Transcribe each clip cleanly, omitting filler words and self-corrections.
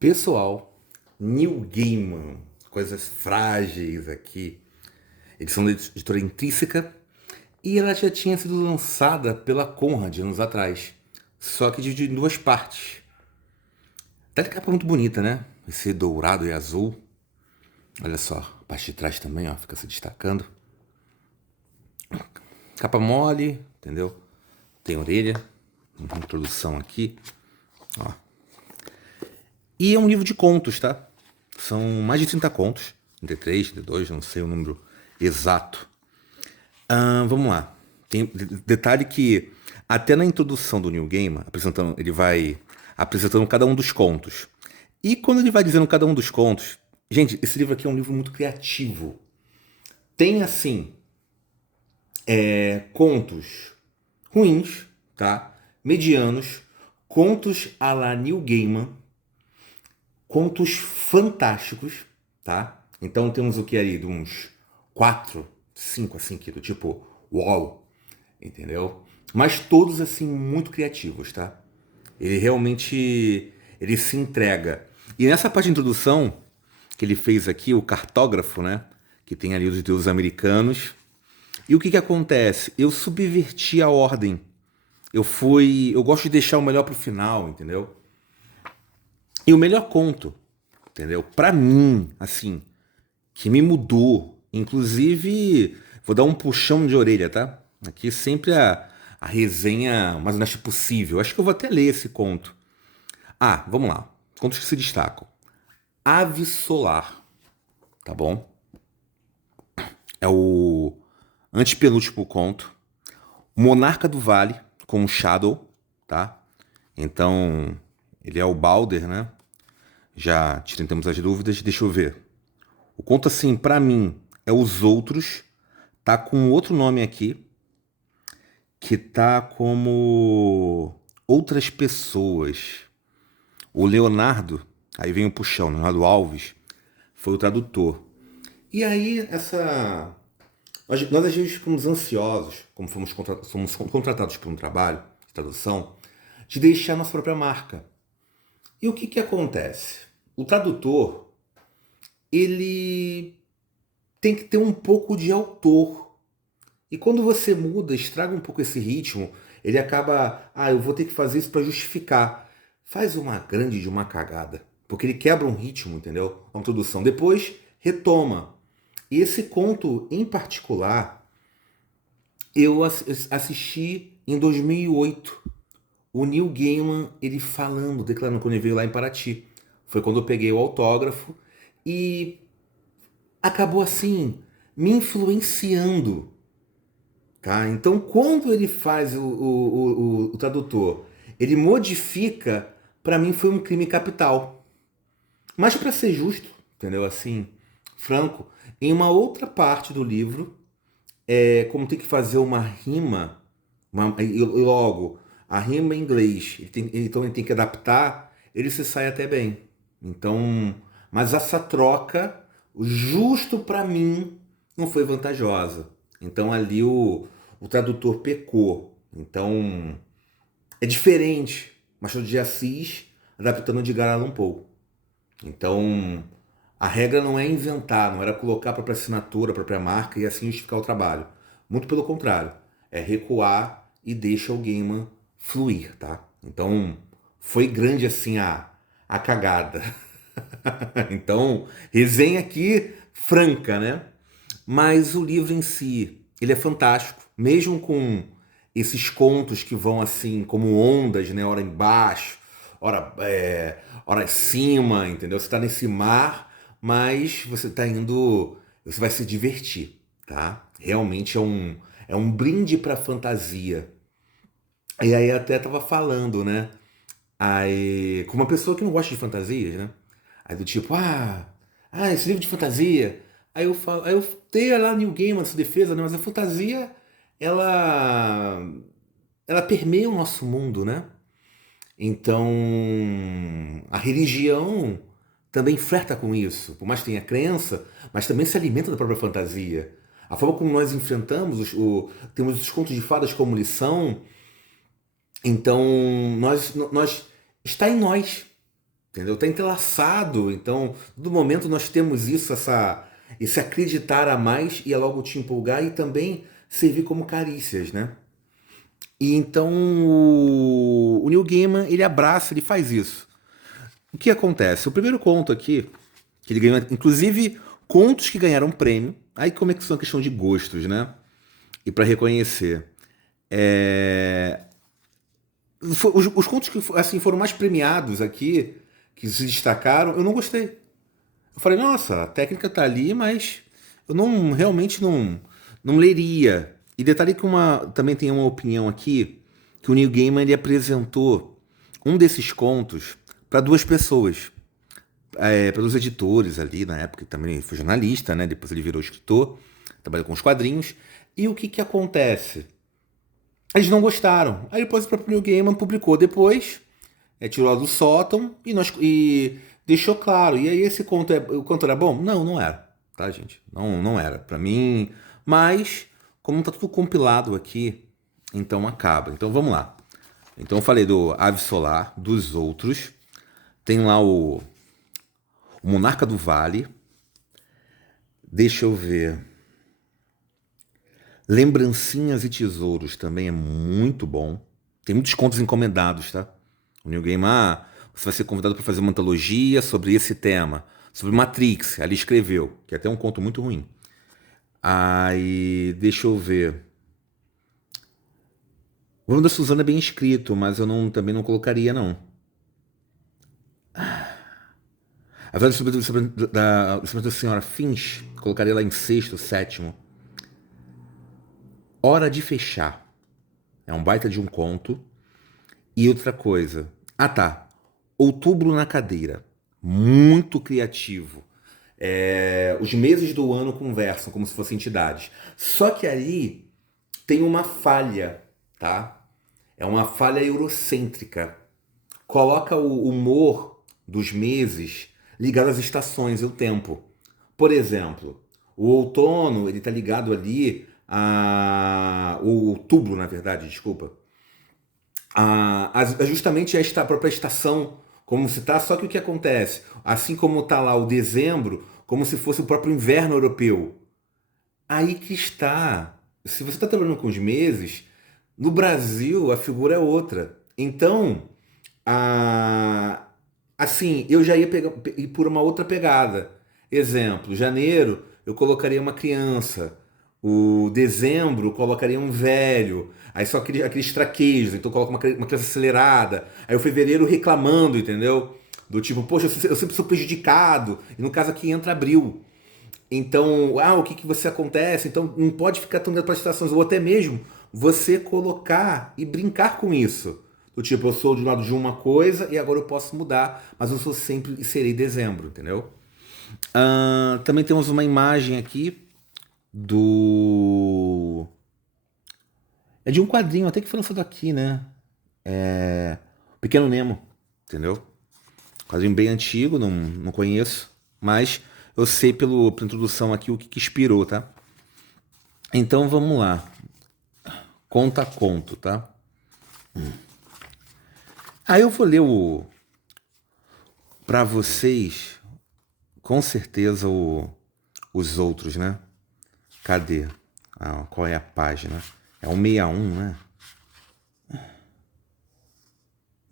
Pessoal, Neil Gaiman, coisas frágeis aqui. Edição da editora Intrínseca. E ela já tinha sido lançada pela Conrad anos atrás. Só que dividida em duas partes. Tá de capa muito bonita, né? Esse dourado e azul. Olha só, a parte de trás também, ó, fica se destacando. Capa mole, entendeu? Tem orelha. Uma introdução aqui. Ó. E é um livro de contos, tá? São mais de 30 contos. 33, 32, não sei o número exato. Vamos lá. Tem detalhe que até na introdução do Neil Gaiman, ele vai apresentando cada um dos contos. E quando ele vai dizendo cada um dos contos, gente, esse livro aqui é um livro muito criativo. Tem assim, contos ruins, tá? Medianos, contos à la Neil Gaiman, contos fantásticos, tá? Então temos o que ali de uns 4, 5 assim, que do tipo, uau, entendeu? Mas todos assim muito criativos, tá? Ele realmente ele se entrega. E nessa parte de introdução que ele fez aqui, o cartógrafo, né? Que tem ali os deuses americanos. E o que acontece? Eu subverti a ordem. Eu gosto de deixar o melhor pro final, entendeu? E o melhor conto, entendeu? Pra mim, assim, que me mudou. Inclusive, vou dar um puxão de orelha, tá? Aqui sempre a resenha mais honesta possível. Acho que eu vou até ler esse conto. Vamos lá. Contos que se destacam. Ave Solar, tá bom? É o antepenúltimo conto. Monarca do Vale, com o Shadow, tá? Então, ele é o Balder, né? Já tiramos as dúvidas, deixa eu ver. O conto, assim, pra mim, é Os Outros. Tá com outro nome aqui, que tá como Outras Pessoas. O Leonardo, aí vem o puxão, Leonardo Alves, foi o tradutor. E aí, nós às vezes ficamos ansiosos, como somos contratados por um trabalho de tradução, de deixar nossa própria marca. E o que acontece? O tradutor, ele tem que ter um pouco de autor. E quando você muda, estraga um pouco esse ritmo, ele acaba, eu vou ter que fazer isso para justificar. Faz uma grande de uma cagada, porque ele quebra um ritmo, entendeu? A introdução. Depois retoma. E esse conto em particular, eu assisti em 2008. O Neil Gaiman, ele falando, declarando quando ele veio lá em Paraty. Foi quando eu peguei o autógrafo e acabou assim, me influenciando. Tá? Então, quando ele faz o tradutor, ele modifica, para mim foi um crime capital. Mas para ser justo, entendeu? Assim, franco, em uma outra parte do livro, como tem que fazer uma rima, e logo, a rima em inglês, então ele tem que adaptar, ele se sai até bem. Então, mas essa troca, justo para mim, não foi vantajosa. Então ali o tradutor pecou. Então é diferente. Machado de Assis adaptando de Edgar Allan Poe. Então a regra não é inventar, não era colocar a própria assinatura, a própria marca e assim justificar o trabalho. Muito pelo contrário, é recuar e deixa o Gaiman fluir, tá? Então foi grande assim a cagada. Então, resenha aqui franca, né? Mas o livro em si, ele é fantástico, mesmo com esses contos que vão assim, como ondas, né? Hora embaixo, hora acima, entendeu? Você tá nesse mar, mas você tá indo, você vai se divertir, tá? Realmente é um brinde pra fantasia. E aí até tava falando, né? Aí, com uma pessoa que não gosta de fantasias, né? Aí do tipo, esse livro de fantasia. Aí eu falo, aí eu tenho lá New Game, essa defesa, né? Mas a fantasia, ela, ela permeia o nosso mundo, né? Então, a religião também flerta com isso. Por mais que tenha crença, mas também se alimenta da própria fantasia. A forma como nós enfrentamos, temos os contos de fadas como lição, então está em nós. entendeu? Está entrelaçado. Então, todo momento nós temos isso, esse acreditar a mais e é logo te empolgar e também servir como carícias, né? E então o Neil Gaiman, ele abraça, ele faz isso. O que acontece? O primeiro conto aqui, que ele ganhou, inclusive contos que ganharam prêmio, aí como é que são a questão de gostos, né? E para reconhecer. É, os contos que assim, foram mais premiados aqui, que se destacaram, eu não gostei. Eu falei, nossa, a técnica tá ali, mas eu não realmente não leria. E detalhe que também tem uma opinião aqui, que o Neil Gaiman ele apresentou um desses contos para duas pessoas, para os editores ali, na época também ele foi jornalista, né? Depois ele virou escritor, trabalhou com os quadrinhos. E o que que acontece? Eles não gostaram. Aí depois o próprio Neil Gaiman publicou depois, tirou lá do sótão e deixou claro. E aí esse conto, o conto era bom? Não, não era. Tá, gente? Não, não era. Pra mim... Mas, como tá tudo compilado aqui, então acaba. Então vamos lá. Então eu falei do Ave Solar, dos outros. Tem lá o Monarca do Vale. Deixa eu ver. Lembrancinhas e Tesouros também é muito bom. Tem muitos contos encomendados, tá? O Neil Gaiman, você vai ser convidado para fazer uma antologia sobre esse tema, sobre Matrix. Ali escreveu, que é até um conto muito ruim. Aí, deixa eu ver. O nome da Suzana é bem escrito, mas eu também não colocaria, não. A Velha sobre da Senhora Finch, colocaria lá em sexto, sétimo. Hora de Fechar. É um baita de um conto. E outra coisa. Ah, tá. Outubro na Cadeira. Muito criativo. Os meses do ano conversam como se fossem entidades. Só que aí tem uma falha, tá? É uma falha eurocêntrica. Coloca o humor dos meses ligado às estações e o tempo. Por exemplo, o outono ele tá ligado ali o outubro, na verdade, desculpa, justamente a própria estação, como se tá, só que o que acontece? Assim como tá lá o dezembro, como se fosse o próprio inverno europeu. Aí que está. Se você está trabalhando com os meses, no Brasil a figura é outra. Então, a, assim, eu já ia ir por uma outra pegada. Exemplo, janeiro eu colocaria uma criança. O dezembro eu colocaria um velho. Aí só aqueles traquejos, então coloca uma criança acelerada. Aí o fevereiro reclamando, entendeu? Do tipo, poxa, eu sempre sou prejudicado. E no caso aqui entra abril. Então, o que você acontece? Então, não pode ficar tão dentro para estações, ou até mesmo você colocar e brincar com isso. Do tipo, eu sou de um lado de uma coisa e agora eu posso mudar, mas eu sou sempre e serei dezembro, entendeu? Também temos uma imagem aqui do. É de um quadrinho, até que foi lançado aqui, né? Pequeno Nemo, entendeu? Quadrinho bem antigo, não conheço, mas eu sei pela introdução aqui o que inspirou, tá? Então vamos lá. Conta conto, tá? Aí eu vou ler pra vocês, com certeza, os outros, né? Cadê? Qual é a página? É 161, né?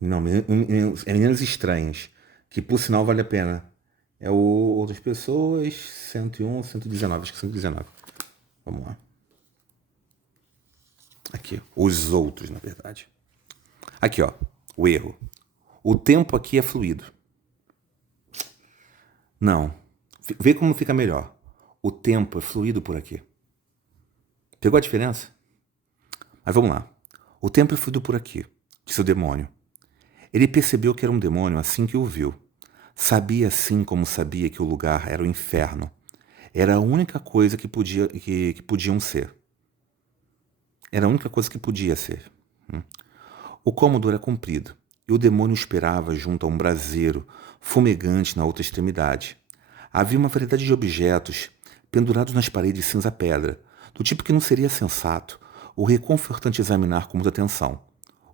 Não, é Meninas Estranhas, que por sinal vale a pena. É o Outras Pessoas, 101, 119, acho que 119. Vamos lá. Aqui, os outros, na verdade. Aqui, ó, o erro. O tempo aqui é fluido. Não. Vê como fica melhor. O tempo é fluido por aqui. Pegou a diferença? Mas vamos lá. O tempo é fluido por aqui, disse o demônio. Ele percebeu que era um demônio assim que o viu. Sabia assim como sabia que o lugar era o inferno. Era a única coisa que podiam ser. Era a única coisa que podia ser. O cômodo era comprido, e o demônio esperava junto a um braseiro fumegante na outra extremidade. Havia uma variedade de objetos pendurados nas paredes cinza-pedra, do tipo que não seria sensato ou reconfortante examinar com muita atenção.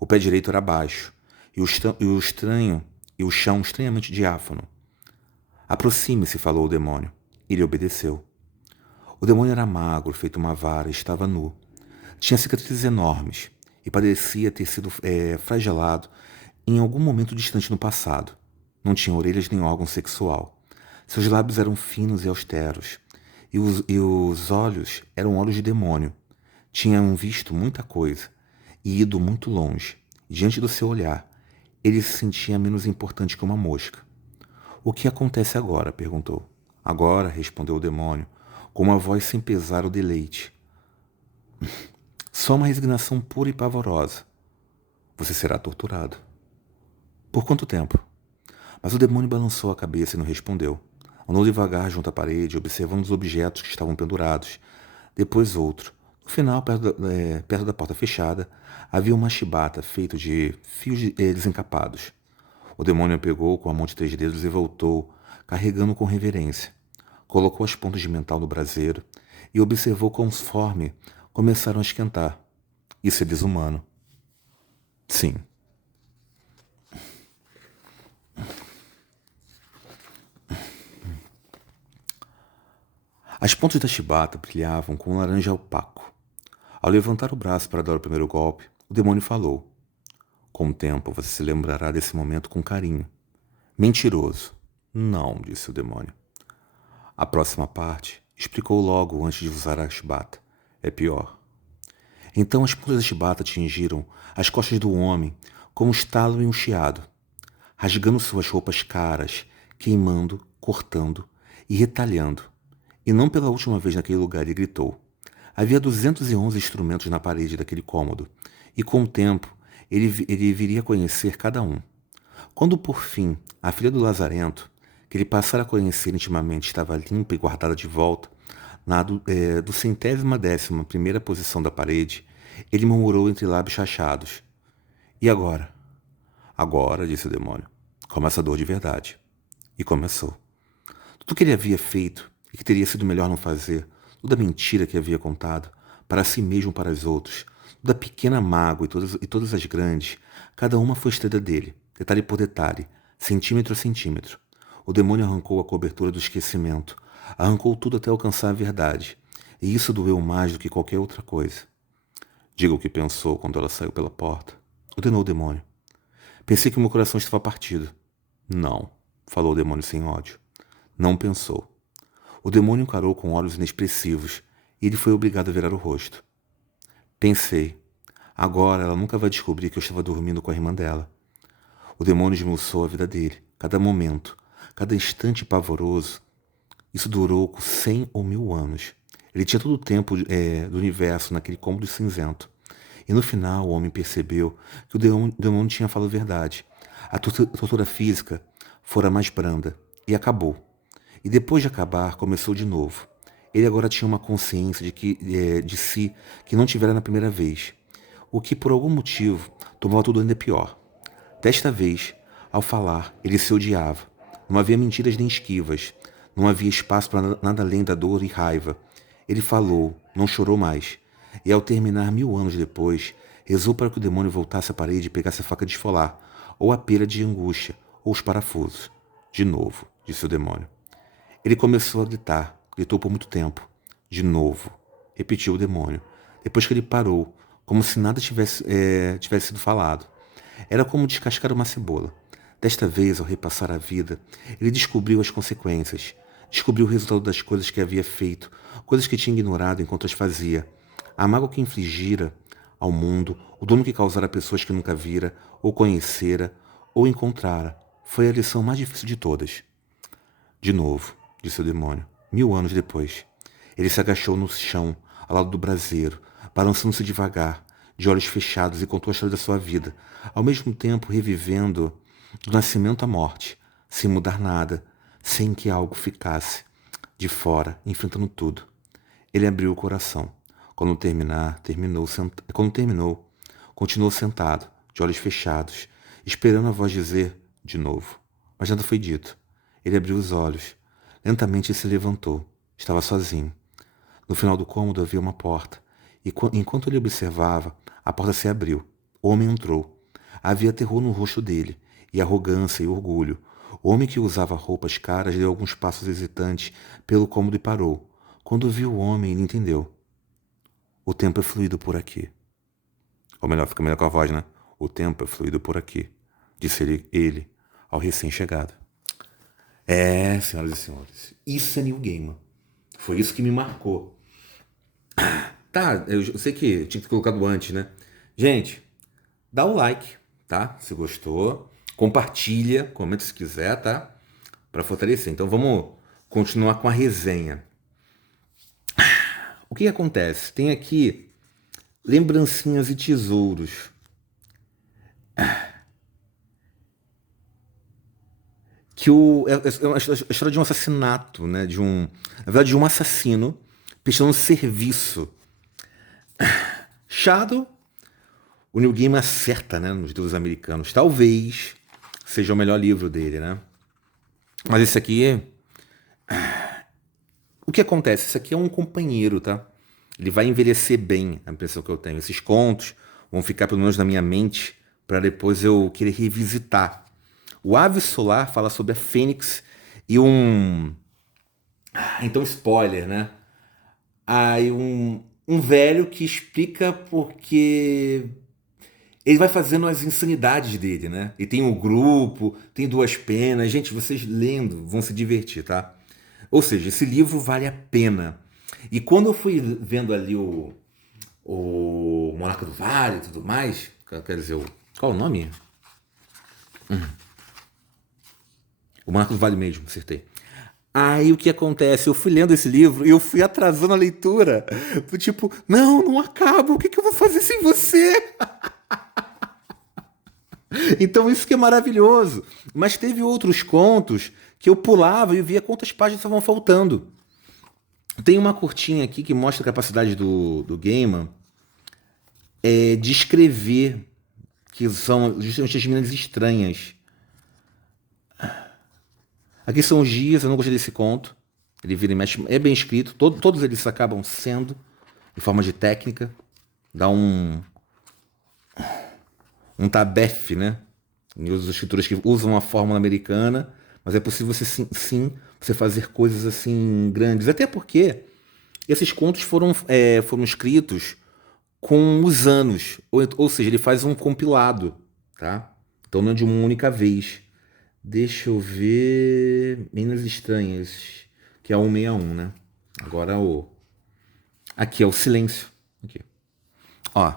O pé direito era baixo, e o estranho e o chão estranhamente diáfano. Aproxime-se, falou o demônio. Ele obedeceu. O demônio era magro, feito uma vara, e estava nu. Tinha cicatrizes enormes e parecia ter sido flagelado em algum momento distante no passado. Não tinha orelhas nem órgão sexual. Seus lábios eram finos e austeros, e os olhos eram olhos de demônio. Tinham visto muita coisa e ido muito longe. Diante do seu olhar, ele se sentia menos importante que uma mosca. O que acontece agora? Perguntou. Agora, respondeu o demônio, com uma voz sem pesar ou deleite. Só uma resignação pura e pavorosa. Você será torturado. Por quanto tempo? Mas o demônio balançou a cabeça e não respondeu. Andou devagar junto à parede, observando os objetos que estavam pendurados. Depois outro. No final, perto da porta fechada, havia uma chibata feita de fios desencapados. O demônio a pegou com a mão de 3 dedos e voltou, carregando com reverência. Colocou as pontas de metal no braseiro e observou conforme começaram a esquentar. Isso é desumano. Sim. As pontas da chibata brilhavam com um laranja opaco. Ao levantar o braço para dar o primeiro golpe, o demônio falou. Com o tempo, você se lembrará desse momento com carinho. Mentiroso. Não, disse o demônio. A próxima parte, explicou logo antes de usar a chibata, é pior. Então as pontas da chibata atingiram as costas do homem com um estalo e um chiado, rasgando suas roupas caras, queimando, cortando e retalhando. E não pela última vez naquele lugar, ele gritou. Havia 211 instrumentos na parede daquele cômodo, e com o tempo ele viria a conhecer cada um. Quando, por fim, a filha do Lazarento, que ele passara a conhecer intimamente, estava limpa e guardada de volta, do 111ª posição da parede, ele murmurou entre lábios rachados. E agora? Agora, disse o demônio, começa a dor de verdade. E começou. Tudo que ele havia feito, e que teria sido melhor não fazer, toda a mentira que havia contado, para si mesmo e para os outros, toda a pequena mágoa e todas as grandes, cada uma foi estrela dele, detalhe por detalhe, centímetro a centímetro. O demônio arrancou a cobertura do esquecimento, arrancou tudo até alcançar a verdade, e isso doeu mais do que qualquer outra coisa. Diga o que pensou quando ela saiu pela porta, ordenou o demônio. Pensei que meu coração estava partido. Não, falou o demônio sem ódio. Não pensou. O demônio encarou com olhos inexpressivos e ele foi obrigado a virar o rosto. Pensei. Agora ela nunca vai descobrir que eu estava dormindo com a irmã dela. O demônio esmiuçou a vida dele, cada momento, cada instante pavoroso. Isso durou 100 ou 1000 anos. Ele tinha todo o tempo do universo naquele cômodo cinzento. E no final o homem percebeu que o demônio tinha falado a verdade. A tortura física fora mais branda e acabou. E depois de acabar, começou de novo. Ele agora tinha uma consciência de si que não tivera na primeira vez, o que por algum motivo tomava tudo ainda pior. Desta vez, ao falar, ele se odiava. Não havia mentiras nem esquivas. Não havia espaço para nada além da dor e raiva. Ele falou, não chorou mais. E ao terminar 1000 anos depois, rezou para que o demônio voltasse à parede e pegasse a faca de esfolar, ou a pera de angústia, ou os parafusos. De novo, disse o demônio. Ele começou a gritar, gritou por muito tempo. De novo, repetiu o demônio, depois que ele parou, como se nada tivesse sido falado. Era como descascar uma cebola. Desta vez, ao repassar a vida, ele descobriu as consequências, descobriu o resultado das coisas que havia feito, coisas que tinha ignorado enquanto as fazia. A mágoa que infligira ao mundo, o dano que causara a pessoas que nunca vira, ou conhecera, ou encontrara, foi a lição mais difícil de todas. De novo, disse o demônio, 1000 anos depois. Ele se agachou no chão, ao lado do braseiro, balançando-se devagar, de olhos fechados, e contou a história da sua vida, ao mesmo tempo revivendo do nascimento à morte, sem mudar nada, sem que algo ficasse de fora, enfrentando tudo. Ele abriu o coração. Quando terminou, continuou sentado, de olhos fechados, esperando a voz dizer de novo. Mas nada foi dito. Ele abriu os olhos. Lentamente se levantou. Estava sozinho. No final do cômodo havia uma porta, e enquanto ele observava, a porta se abriu. O homem entrou. Havia terror no rosto dele, e arrogância e orgulho. O homem que usava roupas caras deu alguns passos hesitantes pelo cômodo e parou. Quando viu o homem, ele entendeu. O tempo é fluido por aqui. Ou melhor, fica melhor com a voz, né? O tempo é fluido por aqui, disse ele ao recém-chegado. Senhoras e senhores, isso é Neil Gaiman. Foi isso que me marcou. Tá, eu sei que eu tinha que ter colocado antes, né? Gente, dá o like, tá? Se gostou. Compartilha, comenta se quiser, tá? Pra fortalecer. Então vamos continuar com a resenha. O que acontece? Tem aqui lembrancinhas e tesouros. Que é uma história de um assassinato, né? Na verdade, de um assassino prestando serviço. Shadow, o Neil Gaiman acerta, né? Nos livros americanos. Talvez seja o melhor livro dele, né? Mas esse aqui O que acontece? Esse aqui é um companheiro, tá? Ele vai envelhecer bem, a impressão que eu tenho. Esses contos vão ficar pelo menos na minha mente para depois eu querer revisitar. O Ave Solar fala sobre a Fênix e então, spoiler, né? Aí um velho que explica porque ele vai fazendo as insanidades dele, né? E tem um grupo, tem duas penas. Gente, vocês lendo vão se divertir, tá? Ou seja, esse livro vale a pena. E quando eu fui vendo ali o Monarca do Vale e tudo mais, quer dizer, qual é o nome? O Monarca do Vale mesmo, acertei. Aí o que acontece? Eu fui lendo esse livro e eu fui atrasando a leitura. Do tipo, não acaba, o que eu vou fazer sem você? Então isso que é maravilhoso. Mas teve outros contos que eu pulava e via quantas páginas estavam faltando. Tem uma curtinha aqui que mostra a capacidade do Gaiman de escrever, que são justamente as meninas estranhas. Aqui são os dias, eu não gostei desse conto. Ele vira e mexe, é bem escrito. Todos eles acabam sendo, em forma de técnica. Dá um tabefe, né? Em outros escritores que usam a fórmula americana, mas é possível você sim você fazer coisas assim grandes. Até porque esses contos foram escritos com os anos, ou seja, ele faz um compilado, tá? Então não é de uma única vez. Deixa eu ver. Meninas Estranhas, que é o 161, né? Agora Aqui é o Silêncio. Aqui. Ó.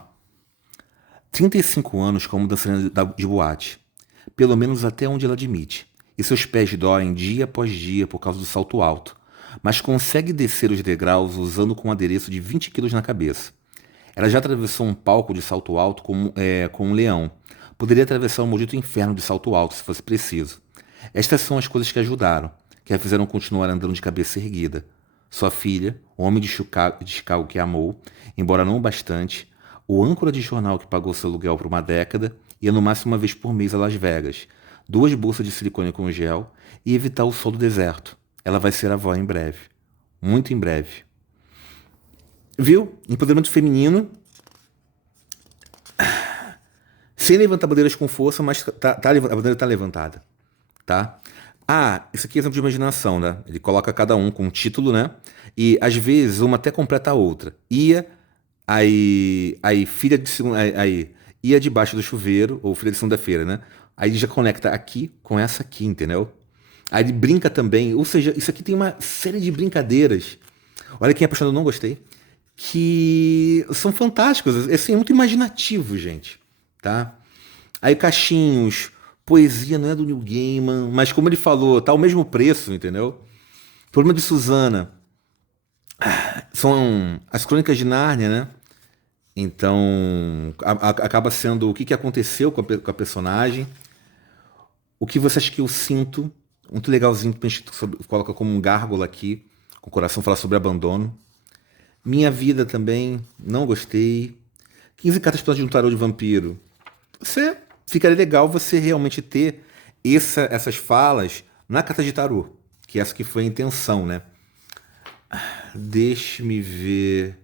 35 anos como dançarina de boate. Pelo menos até onde ela admite. E seus pés doem dia após dia por causa do salto alto. Mas consegue descer os degraus usando com um adereço de 20 quilos na cabeça. Ela já atravessou um palco de salto alto com um leão. Poderia atravessar o maldito inferno de salto alto, se fosse preciso. Estas são as coisas que ajudaram, que a fizeram continuar andando de cabeça erguida. Sua filha, o homem de Chicago que a amou, embora não o bastante, o âncora de jornal que pagou seu aluguel por uma década, ia no máximo uma vez por mês a Las Vegas, 2 bolsas de silicone com gel e evitar o sol do deserto. Ela vai ser avó em breve. Muito em breve. Viu? Empoderamento feminino. Sem levantar bandeiras com força, mas a bandeira tá levantada. Tá? Isso aqui é exemplo de imaginação, né? Ele coloca cada um com um título, né? E às vezes uma até completa a outra. Aí filha de segunda, aí ia debaixo do chuveiro, ou filha de segunda-feira, né? Aí ele já conecta aqui com essa aqui, entendeu? Aí ele brinca também, ou seja, isso aqui tem uma série de brincadeiras. Olha quem é apaixonado, eu não gostei. Que são fantásticos, assim, é muito imaginativo, gente, tá? Aí cachinhos, poesia não é do Neil Gaiman, mas como ele falou, tá ao mesmo preço, entendeu? Problema de Susana, são as Crônicas de Nárnia, né? Então, acaba sendo o que aconteceu com a personagem, o que você acha que eu sinto, muito legalzinho, coloca como um gárgula aqui, com o coração fala sobre abandono. Minha vida também, não gostei. 15 cartas para de um tarô de vampiro. Ficaria legal você realmente ter essas falas na carta de tarô, que essa que foi a intenção, né? Deixe-me ver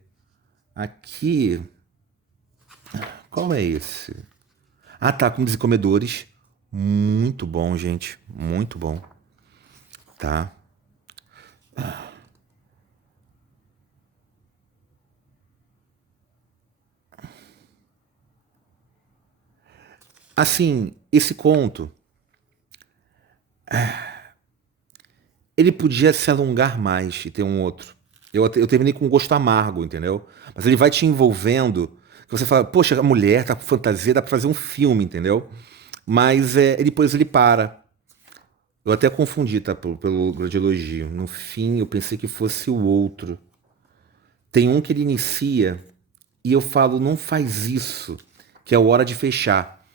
aqui. Qual é esse? Tá, Comidas e Comedores. Muito bom, gente. Muito bom, tá? Assim, esse conto, ele podia se alongar mais e ter um outro. Eu terminei com um gosto amargo, entendeu? Mas ele vai te envolvendo, que você fala, poxa, a mulher tá com fantasia, dá pra fazer um filme, entendeu? Mas depois ele para. Eu até confundi, tá? Pelo grande elogio. No fim, eu pensei que fosse o outro. Tem um que ele inicia e eu falo, não faz isso, que é a hora de fechar.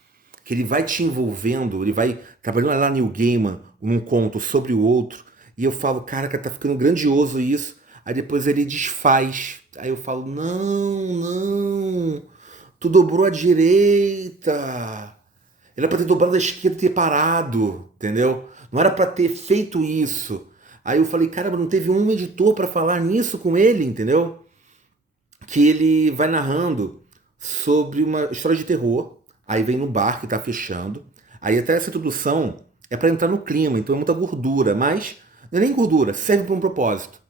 Que ele vai te envolvendo, ele vai trabalhando lá Neil Gaiman num conto sobre o outro, e eu falo, caraca, tá ficando grandioso isso. Aí depois ele desfaz. Aí eu falo, não, não, tu dobrou a direita. Era pra ter dobrado a esquerda e ter parado, entendeu? Não era pra ter feito isso. Aí eu falei, caramba, não teve um editor pra falar nisso com ele, entendeu? Que ele vai narrando sobre uma história de terror. Aí vem no bar que tá fechando. Aí até essa introdução é pra entrar no clima, então é muita gordura, mas não é nem gordura, serve pra um propósito,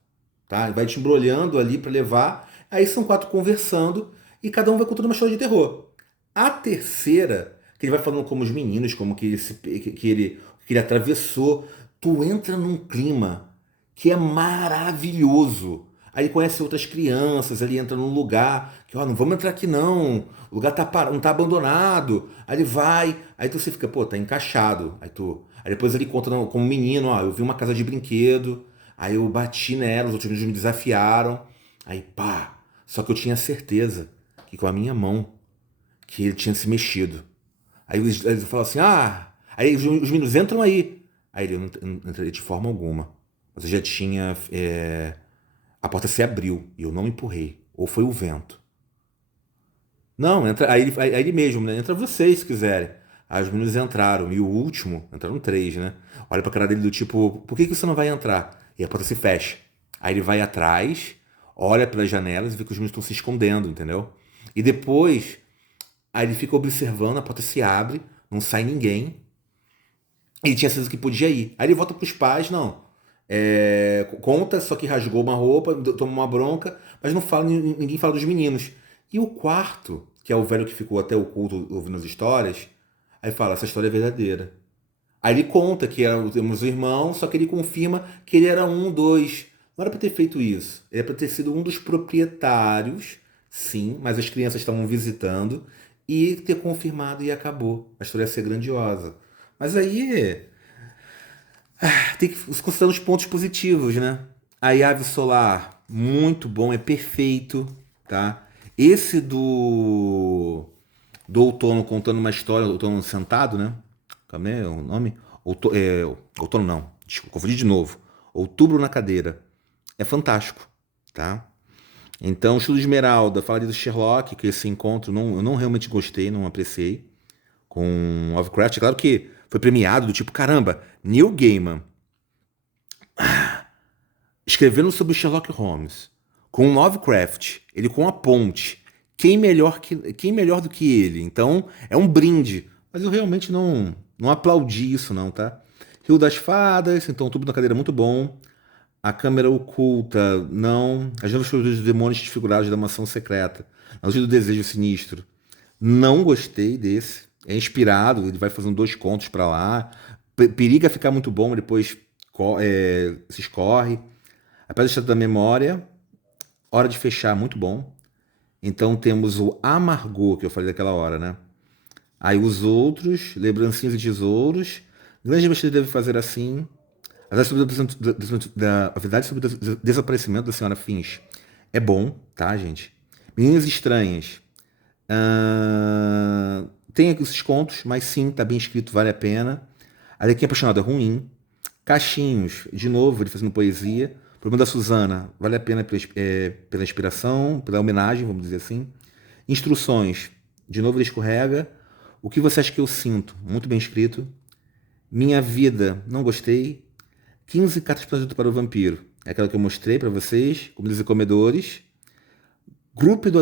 tá? Vai te embrulhando ali pra levar. Aí são quatro conversando e cada um vai contando uma história de terror. A terceira, que ele vai falando como os meninos, como que ele atravessou, tu entra num clima que é maravilhoso. Aí ele conhece outras crianças, ele entra num lugar que, ó, não vamos entrar aqui não, o lugar não tá abandonado. Aí ele vai, aí tu você fica, pô, tá encaixado. Aí depois ele conta como menino, ó, eu vi uma casa de brinquedo, aí eu bati nela, os outros meninos me desafiaram. Aí pá, só que eu tinha certeza que com a minha mão que ele tinha se mexido. Aí eles falam assim, ah, aí os meninos entram aí. Aí ele, eu não entraria de forma alguma. Mas eu já tinha, a porta se abriu e eu não empurrei. Ou foi o vento. Não, entra, aí ele mesmo, né? Entra vocês se quiserem. Aí os meninos entraram. E o último, entraram três, né? Olha pra cara dele do tipo, por que você não vai entrar? E a porta se fecha. Aí ele vai atrás, olha pelas janelas e vê que os meninos estão se escondendo, entendeu? E depois, aí ele fica observando, a porta se abre, não sai ninguém. Ele tinha certeza que podia ir. Aí ele volta pros pais, não. Conta, só que rasgou uma roupa, toma uma bronca, mas não fala, ninguém fala dos meninos. E o quarto, que é o velho que ficou até o culto ouvindo as histórias, aí fala, essa história é verdadeira. Aí ele conta que temos um irmão, só que ele confirma que ele era um, dois. Não era pra ter feito isso. Ele era pra ter sido um dos proprietários, sim, mas as crianças estavam visitando e ter confirmado e acabou. A história ia ser grandiosa. Mas aí tem que considerar os pontos positivos, né? A Ave Solar, muito bom, é perfeito, tá? Esse do outono contando uma história, outono sentado, né? Como é o nome? Outono não, desculpa, confundi de novo. Outubro na cadeira. É fantástico, tá? Então, o Estudo de Esmeralda, fala ali do Sherlock, que esse encontro eu não realmente gostei, não apreciei. Com Lovecraft, é claro que foi premiado do tipo, caramba, Neil Gaiman escrevendo sobre Sherlock Holmes, com Lovecraft, ele com a ponte. Quem melhor do que ele? Então, é um brinde. Mas eu realmente não aplaudi isso não, tá? Rio das Fadas, então tudo na cadeira muito bom. A Câmara Oculta, não. As Novas Criaturas dos Demônios Desfigurados da Mansão Secreta. A Luz do Desejo Sinistro. Não gostei desse. É inspirado, ele vai fazendo dois contos pra lá. Periga ficar muito bom, depois se escorre. A Pedra do Estado da Memória, Hora de Fechar, muito bom. Então temos o Amargor, que eu falei daquela hora, né? Aí os outros, Lembrancinhas e Tesouros, Grande Besteira Deve Fazer Assim, A Verdade sobre o Desaparecimento da Senhora Finch. É bom, tá, gente? Meninas Estranhas. Tem aqui esses contos, mas sim, tá bem escrito, vale a pena. Alecrim Apaixonado é ruim. Cachinhos, de novo, ele fazendo poesia. O Problema da Susana, vale a pena pela inspiração, pela homenagem, vamos dizer assim. Instruções, de novo ele escorrega. O que você acha que eu sinto? Muito bem escrito. Minha Vida, não gostei. 15 cartas para o vampiro. É aquela que eu mostrei para vocês, como dizer comedores. Grupo do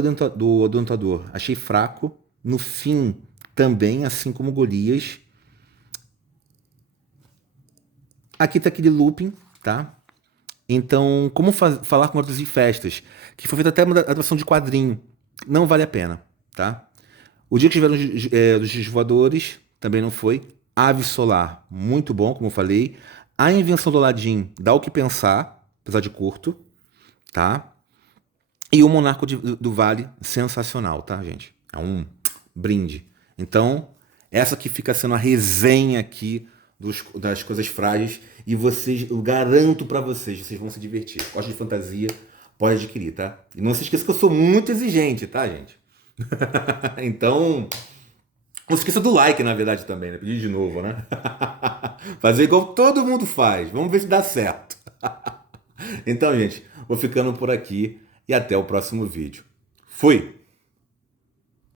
Adentador, achei fraco. No fim, também, assim como Golias. Aqui tá aquele looping, tá? Então, como falar com outros em festas? Que foi feita até uma adaptação de quadrinho. Não vale a pena, tá? O dia que tiveram os Giz Voadores, também não foi. Ave Solar, muito bom, como eu falei. A Invenção do Aladdin, dá o que pensar, apesar de curto, tá? E o Monarca do Vale, sensacional, tá, gente? É um brinde. Então, essa que fica sendo a resenha aqui das coisas frágeis. E vocês, eu garanto pra vocês, vocês vão se divertir. Gosta de fantasia, pode adquirir, tá? E não se esqueça que eu sou muito exigente, tá, gente? Então, não se esqueça do like, na verdade, também, né? Pedir de novo, né? Fazer igual todo mundo faz. Vamos ver se dá certo. Então, gente, vou ficando por aqui e até o próximo vídeo. Fui!